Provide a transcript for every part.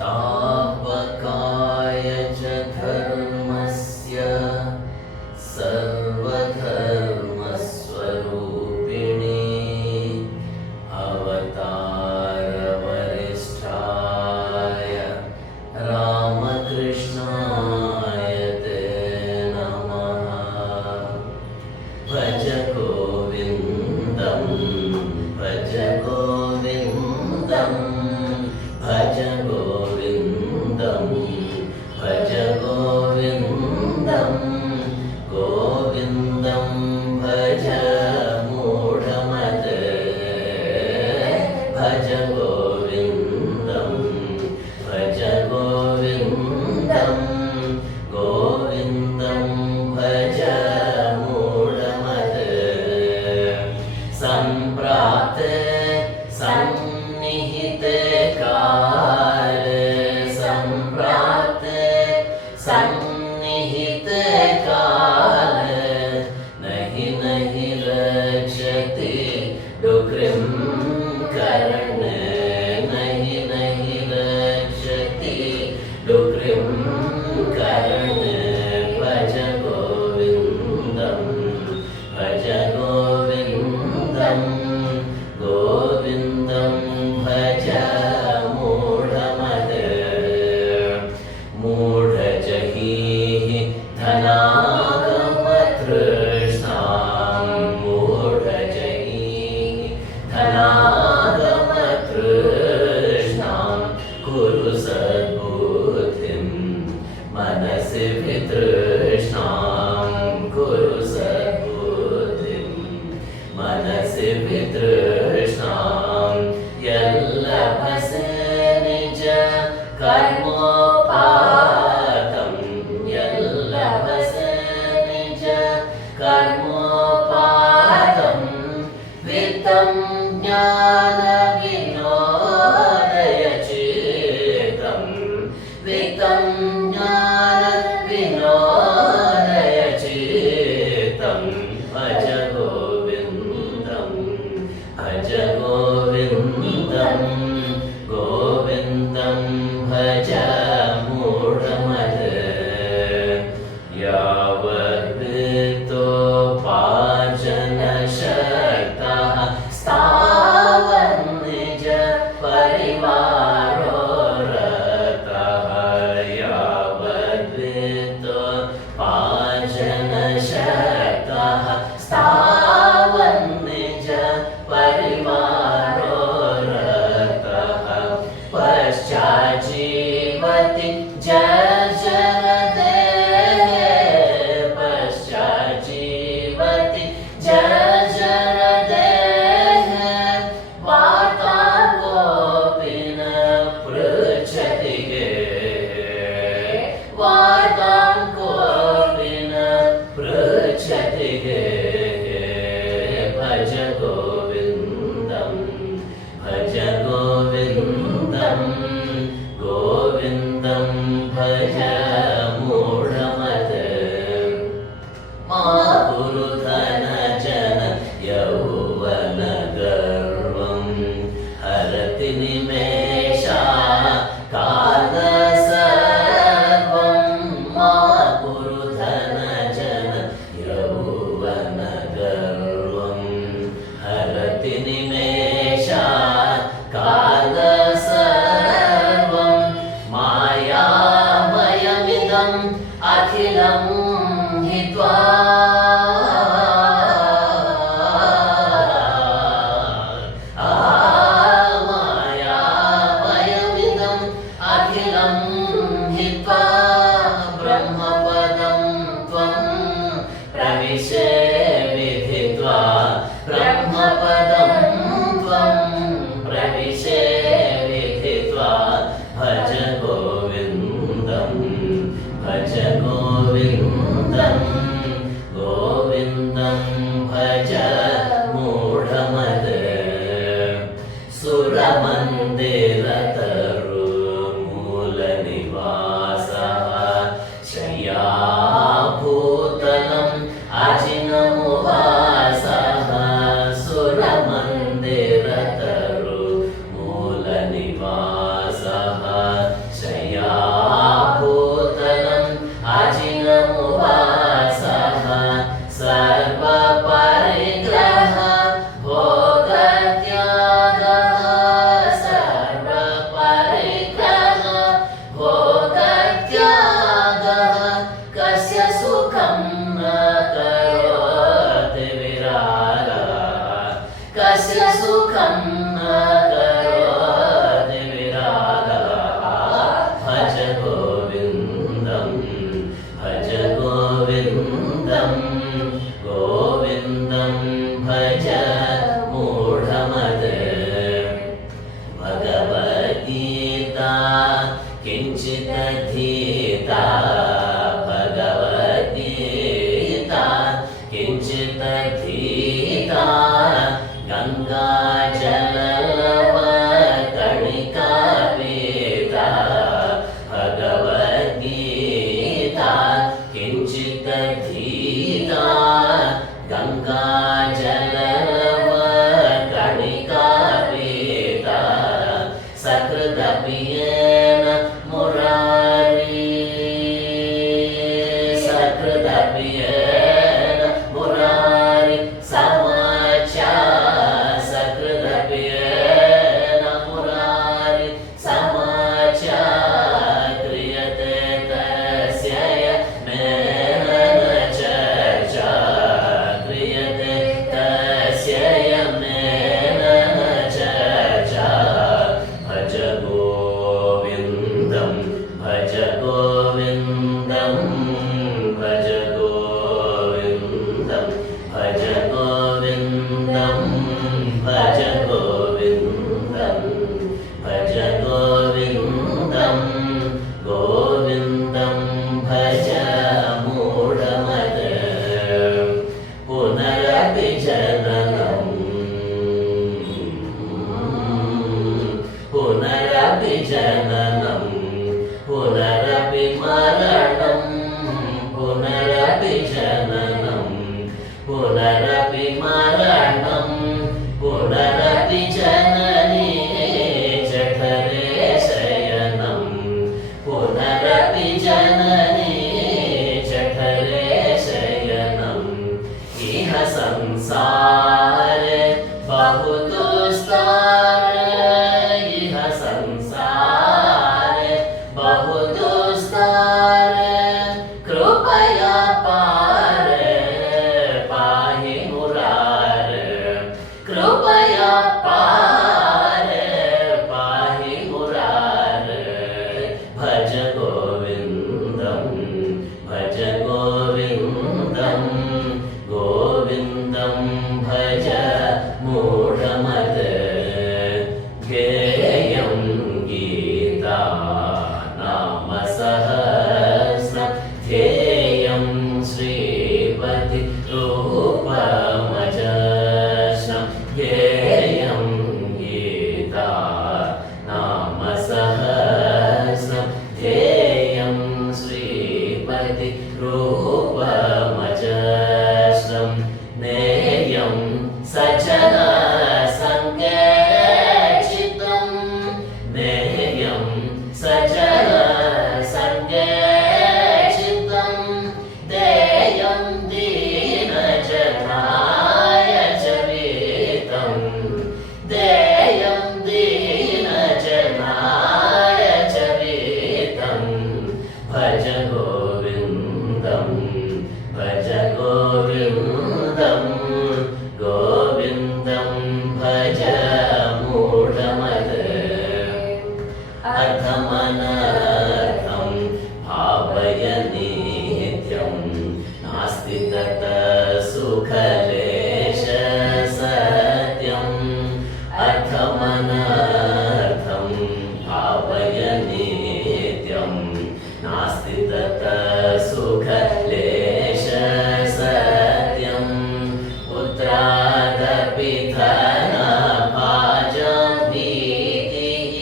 तापकाय च धर्मस्य सर्वधर्मस्वरूपिणे अवतारवरिष्ठाय रामकृष्णाय ते नमः। भज गोविन्दं भज गोविन्दं भज गोविन्दं भज गोविन्दं गोविन्दं भज मूढमते भज गोविन्दं भज गोविन्दं गोविन्दं भज मूढमते सम्प्राप्ते सन्निहिते काले सम्प्राप्ते सन्निहिते काले नहि नहि रक्षति डुक्रिं करणे नहि नहि रक्षति डुक्रिं करणे भज गोविन्दं भज गोविन्दं गोविन्दं भज मूढमते मूढजहीः धनागमतृष्णां मूढजहीः धनागमतृष्णां कुरु सद्बुद्धिं मनसि वितृष्णां कुरु सद्बुद्धिं मनसि वितृष्णां यल्लभसे निज कर्मोपातं यल्लभसे निज कर्मोपातं वित्तं ज्ञानविनोदयचित्तं वित्तं ज्ञानविनोदयचित्तं भज गोविन्दं भज गोविन्दं गोविन्दं भज मूढमते यावद्वित्तोपार्जनशक्तः स्थावन्निज परिवारो रतः यावद्वित्तोपार्जनशक्तः स्थावन्निज परिवारो रतः पश्चाज्जीवति जर्जरदेहे पश्चाज्जीवति जर्जरदेहे वार्तां कोऽपि न पृच्छति वार्तां कोऽपि न पृच्छति भज गोविन्दं भज गोविन्दं गोविन्दं भज मूढमते मा कुरु धनजन यौवनगर्वं हरति निमेषा कालसर्वं मा कुरु धनजन यौवनगर्वं हरति निमेषा कालसर्वं मायामयमिदम् अखिलं हित्वा मायामयमिदम् अखिलं हित्वा ब्रह्मपदं त्वं प्रविशे विधित्वा ब्रह्मपदं त्वं प्रविशे विधित्वा भज गोविन्दं भज गोविन्दं गोविन्दं भज मूढमते सुरमन्दिरतरुमूलनिवासः शय्याभूतलम् अजिनमुवासः सुरमन्दिरतरुमूलनिवासः किञ्चिदधीता भगवद्गीता किञ्चिदधीता गङ्गाजललवकणिका पीता भगवद्गीता किञ्चिदधीता गङ्गाजललवकणिका पीता सकृदपि येन मुरारी सकृदपि येन मुरारी समाचा सकृदपि येन मुरारी समाचा क्रियते तस्य मेन चर्चा क्रियते तस्य मेन चर्चा भज गोविन्दं भज गोविन्दं भज गोविन्दं भज गोविन्दं भज गोविन्दं भज गोविन्दं गोविन्दं भज मूढमते पुनरपि जननं पुनरपि जननं पुनरपि मरणं पुनरपि जननं पुनरपि मरणं पुनरपि जननी जठरे शयनं पुनरपि जननी जठरे शयनम् इह संसारे बहुदुस्तारे इह संसारे बहुदुस्तारे कृपया पारे पाहि मुरारे कृपया पारे पाहि मुरारे भज गोविन्दं भज गोविन्दं गोविन्दं भज मूढमते गेयं गीता नाम सहस्रं ध्येयं श्रीपति रूपमजस्रं गेयं गीता नाम सहस्रं ध्येयं श्रीपति रूपमजस्रं नेयं सचन सङ्गेचितं नेयं सचन सङ्गेचितं देयं दीनजनाय च वीतं देयं दीनजनाय च वीतं भज गोविन्दं भज गोविन्दं गोविन्दं भज मूढमते अर्थमनर्थं भावय नित्यं नास्ति ततः सुखलेश सत्यम् अर्थमनर्थं भावय नित्यं नास्ति ततः सुखलेश सत्यम् पुत्रादपि धनभाजं भीतिः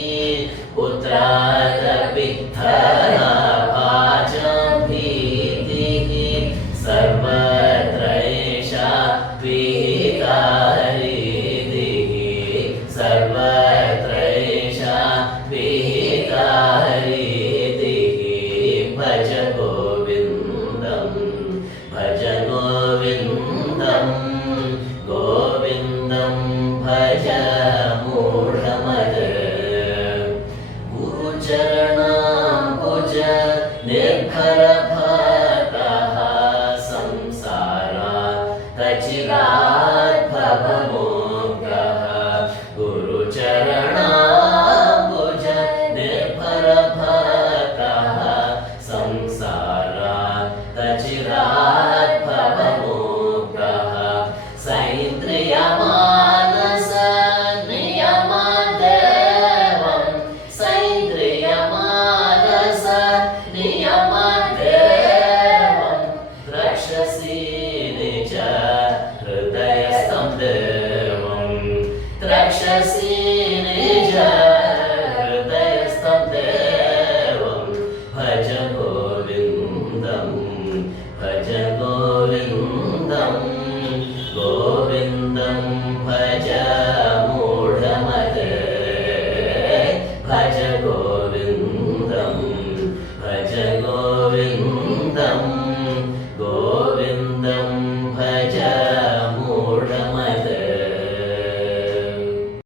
पुत्रादपि धनभाजं भीतिः सर्वत्रैषा विकारिदिः सर्वत्रैषा विकारिदिः भज गोविन्दं भज गोविन्दं गोविन्दं भज मूढमते गुरुचरणं भुज निर्भर